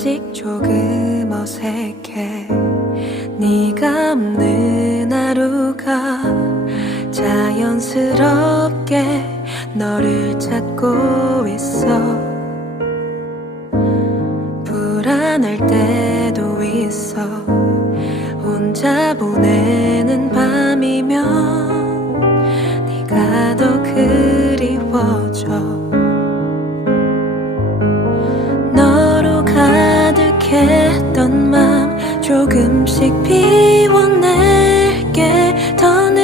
아직 조금 어색해. 네가 없는 하루가 자연스럽게 너를 찾고 있어. 불안할 때도 있어. 혼자 보내는 밤이면 네가 더 그리워져 가득했던 맘 조금씩 비워낼게. 더는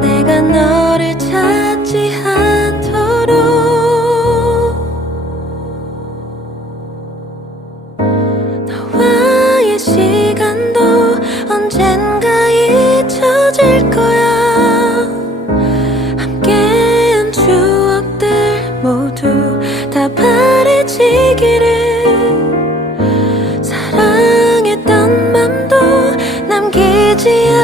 내가 너를 찾지 않도록 너와의 시간도 언젠가 잊혀질 거야 다 바래지기를 사랑했던 맘도 남기지 않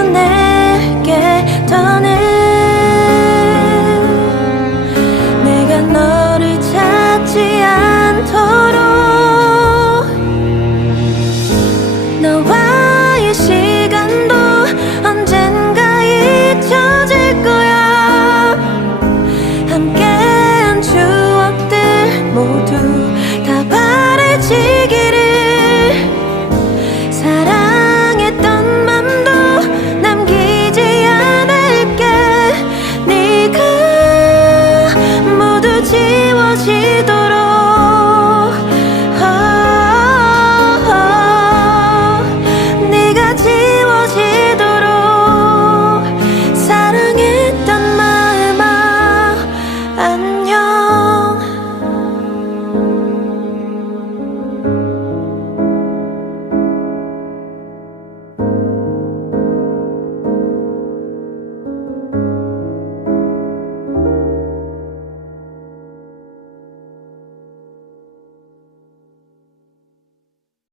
가득했던